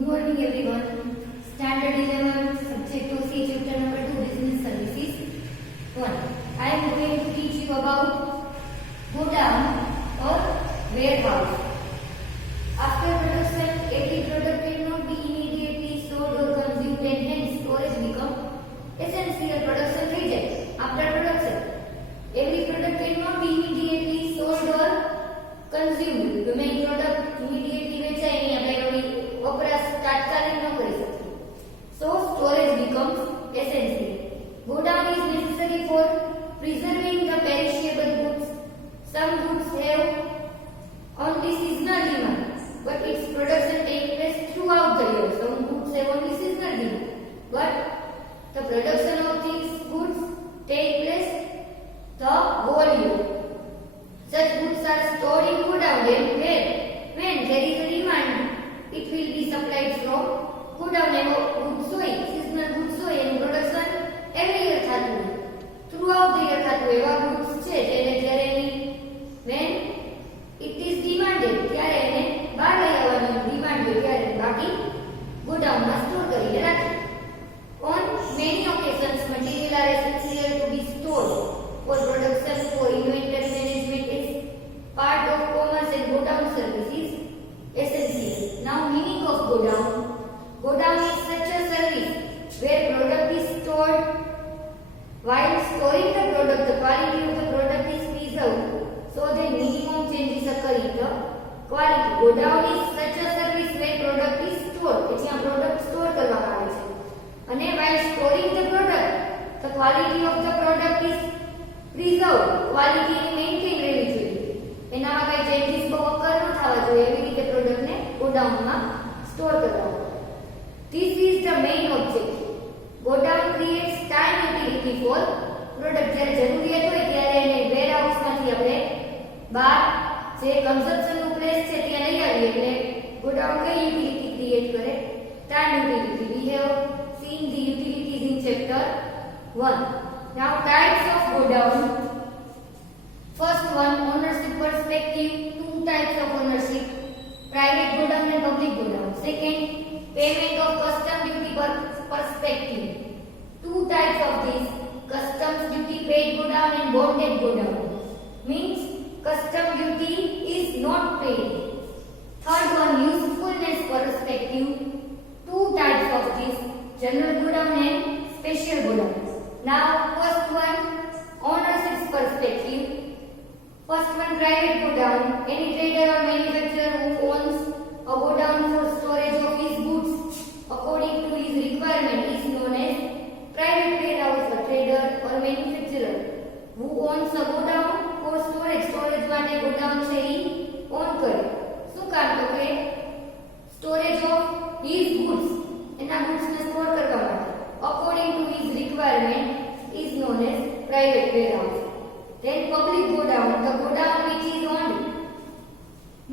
Good morning everyone. Standard 11, subject OC, chapter number 2, business services. 1. I am going to teach you about godown or warehouse. After production, every product cannot be immediately sold or consumed and hence storage become essential. Production થઈ જાય. After production, every product cannot be immediately sold or consumed. The main product immediately વેચાય નહીં, આપણે એનો વપરાશ તાત્કાલિક ન કરી શકીએ. So storage becomes essential. Godown is necessary for preserving the perishable goods. Some goods have only seasonal demand, but its production takes place throughout the year. Some goods have only seasonal demand, but the production of these goods take place the whole year. Such goods are stored in godown and when there is a demand, it will be supplied from godown. એવો goods હોય, seasonal goods હોય, એનું production every year થતું હોય, throughout the year થતું હોય. એવા goods છે જેને જ્યારે when it is demanded ત્યારે એને બહાર લઈ આવવાનું ડિમાન્ડ હોય ત્યારે બાકી ગોડાઉનમાં સ્ટોર કરીને રાખે. On many occasions, material are essential to be stored for production, for inventory management is part of commerce and godown service is essential. Now meaning of godown. Godown is such a service where product is stored. While storing the product, the quality of the product is preserved so that minimum changes occur in the quality. Godown is such a service where product is stored. એટલે આ product store કરવામાં આવે છે. અને while storing the product, the quality of the product is preserved. Quality ને maintain રહેવી જોઈએ. એનામાં કઈ changes બહુ occur ન થવા જોઈએ. એવી રીતે product ને godownમાં store કરવાનું. This is the main objective. Godown creates time utility for product. જ્યારે જરૂરિયાત હોય ત્યારે એને warehouse માંથી આપણે બહાર જે consumption નું place છે ત્યાં લઈ આવીએ એટલે godown કઈ utility create કરે? Time utility. We have seen the utilities in chapter 1. Now types of godown. First one, ownership perspective. Two types of ownership: private godown and public godown. Second, payment of custom duty perspective. Two types of this: customs duty paid godown and bonded godown. Means custom duty is not paid. Third one, usefulness perspective. Two types of this: general godown and special godown. Now first one, ownership perspective. First one, private godown. Any trader or manufacturer who owns a godown for storage of his goods according to his requirement is known as private warehouse. A trader or manufacturer who owns a godown for storage માટે godown છે ઈ on કરે. શું કામ? તો કે storage of his goods, એના goods ને store કરવા માટે according to his requirement is known as private warehouse. Then public godown, the godown which is owned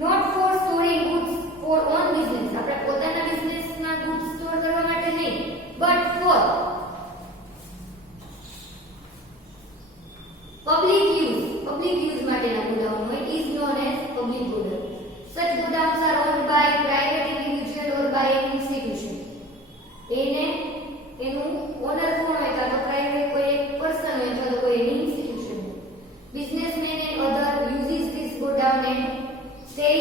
not for storing goods for own business. આપણે પોતાના બિઝનેસના goods સ્ટોર કરવા માટે નહીં, but for public use માટેના godown હોય is known as public godown. Such godowns are owned by private individual or by an institution. એને એનું honour કોણ હોય? કાં તો પ્રાઇવેટ કોઈ એક પર્સન હોય અથવા તો કોઈ એની institution. Businessmen and other uses this godown and they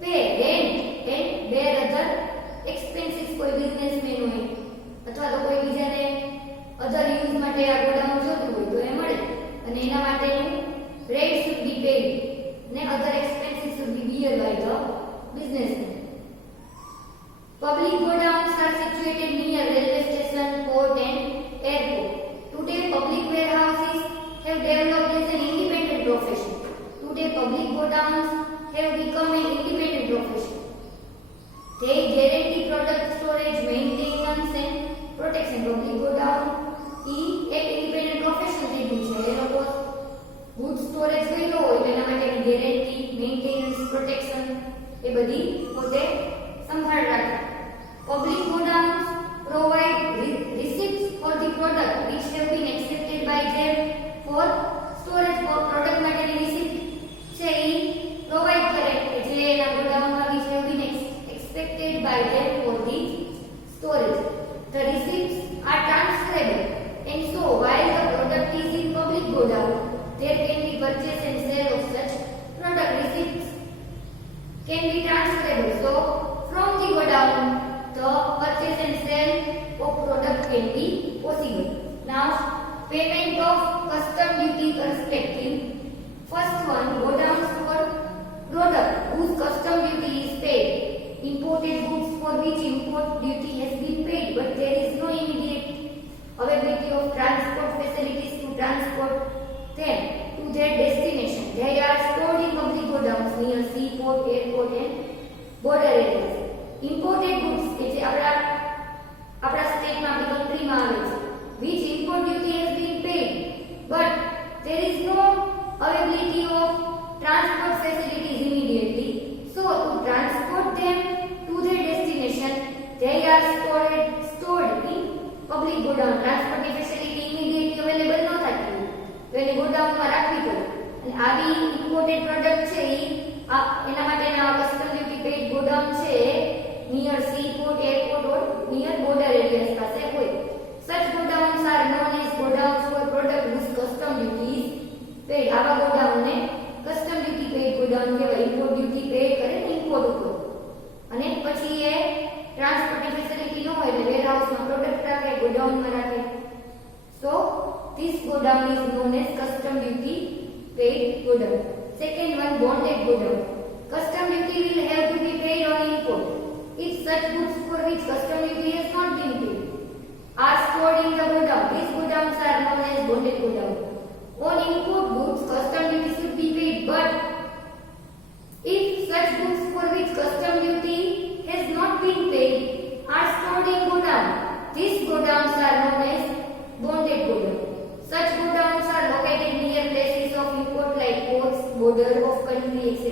pay rent and bear other expenses. કોઈ બિઝનેસમેન હોય અથવા તો કોઈ બીજાને other use માટે આ godown જોતું હોય તો એ મળે અને એના માટેનું rent should be paid and other expenses should be borne by the businessman. Public godowns are situated near railway station, port and airport. Today public warehouses have developed as an independent profession. Today public godowns have become an independent profession. They guarantee product storage, maintenance and protection. Public godown એ એક independent profession થઈ ગયું છે. એ લોકો good storage કર્યો હોય એના માટેની guarantee, maintenance, protection એ બધી પોતે સંભાળ રાખે. Public godowns provide receipts for the product which have been accepted by them for storage. For product માટેની receipt છે ઈ provide કરે કે જે એના godown માં which have been accepted by them for Now, payment of custom duty perspective. First one, godowns for product whose custom duty is paid. Imported goods for which import duty has been paid, but there is no immediate availability of transport facilities to transport them to their destination. They are stored in public godowns near seaport, airport and border areas. Imported goods કે જે આપણા સ્ટેટમાં આપણી કંટ્રીમાં આવે છે, which import duty has been paid, but there is no availability of transport facilities immediately. So to transport them to their destination, they are stored in public godown. Transport facility immediately available ન થતી હોય તો એને ગોડાઉનમાં રાખવી પડે. અને આવી ઇમ્પોર્ટેડ પ્રોડક્ટ છે એના માટેના કસ્ટમ ડ્યુટી પેડ ગોડાઉન છે near seaport, airport or near border areas પાસે હોય. Such godowns are known as godowns for product whose custom duty is paid. આવા ગોડાઉનને કસ્ટમ ડ્યુટી પેડ ગોડાઉન કહેવાય. ઇમ્પોર્ટ ડ્યુટી પેડ કરે import ઉપર અને પછી એ transport facility ન હોય એટલે વેરહાઉસમાં પ્રોડક્ટ રાખે, ગોડાઉનમાં રાખે. So this godown is known as custom duty paid godown. Second one, bonded godown. Custom duty will have to be paid on import if such goods for which custom duty has not been paid are stored in the godown. These godowns are known as bonded godown. On import goods, custom duty should be paid, but if such goods for which custom duty has not been paid are stored in godown, these godowns are known as bonded godown. Such godowns are located near places of import like ports, border of country, etc.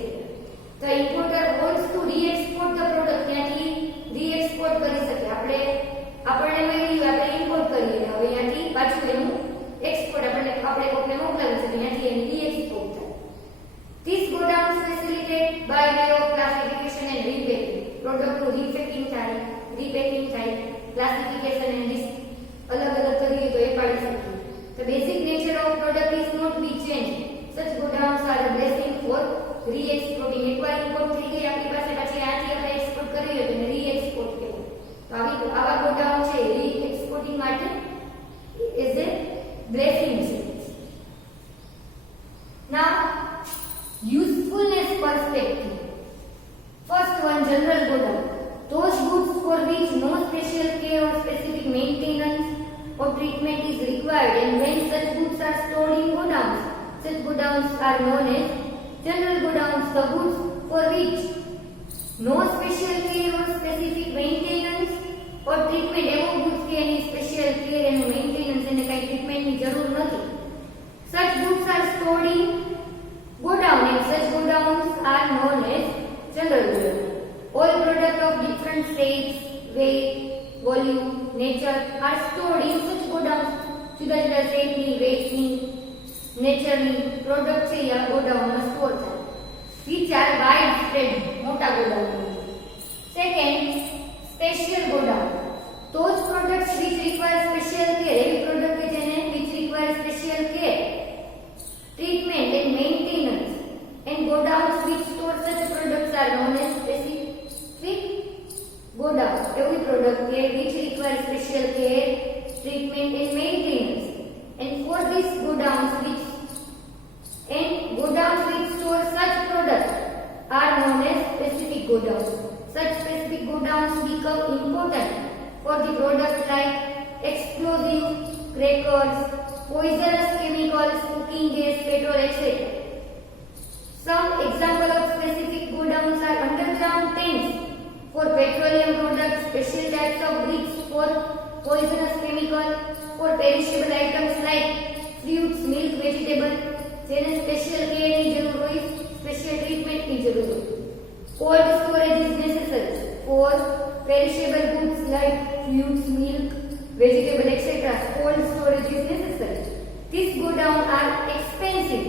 The importer wants to re-export the product, ત્યાંથી re-export કરી શકે. આપણને મળ્યું, આપણે import કરીએ, હવે ત્યાંથી પાછું એનું export આપણે કોઈને મોકલાવી શકીએ, ત્યાંથી એનું re-export થાય. These godowns facilitate by way of classification and repacking. Product નું repacking થાય, classification and અલગ કરીએ તો એ પાડી શકીએ. The basic nature of product is not be changed. Such godowns are a blessing for re-exporting. એકવાર import થઈ ગઈ આપણી પાસે, પછી આથી આપણે export કરીએ તો એને re-export કહેવાય. તો આવા ગોડાઉન છે re-exporting માટે is a blessing છે. Now, usefulness perspective. First one, general godown. Those goods for which no special care or specific maintenance or treatment is required, and when such goods are stored in godowns, such godowns are known as general godowns. The goods for which no special care or specific maintenance or treatment, એવો goods કે એની special care and maintenance એને કઈ treatment ની જરૂર નથી. Such goods are stored in godown, and such godowns are known as general godown. All products of different shapes, weight, volume, nature are stored in such godowns. જુદા shape, weight, nature product છે આ ગોડાઉનમાં store થાય. which are widespread, મોટા godown. Second, special godown. Those products which require special care, એવી product કે જેને which require special care, treatment and maintenance, and godowns which store such products are known as specific godown. Every product which requires special care, treatment and maintenance, and for these godowns which store such products are known as specific godowns. Such specific godowns become important for the products like explosives, crackers, poisonous chemicals, cooking gas, petrol, etc. Some example of specific godowns are underground tanks for petroleum products, special types of bricks for poisonous chemical, for perishable items like fruits, milk, vegetable, જેને special care ની જરૂર હોય, special treatment ની જરૂર હોય. Cold storage is necessary for perishable goods like fruits, milk, vegetable, etc. Cold storage is necessary. These godowns are expensive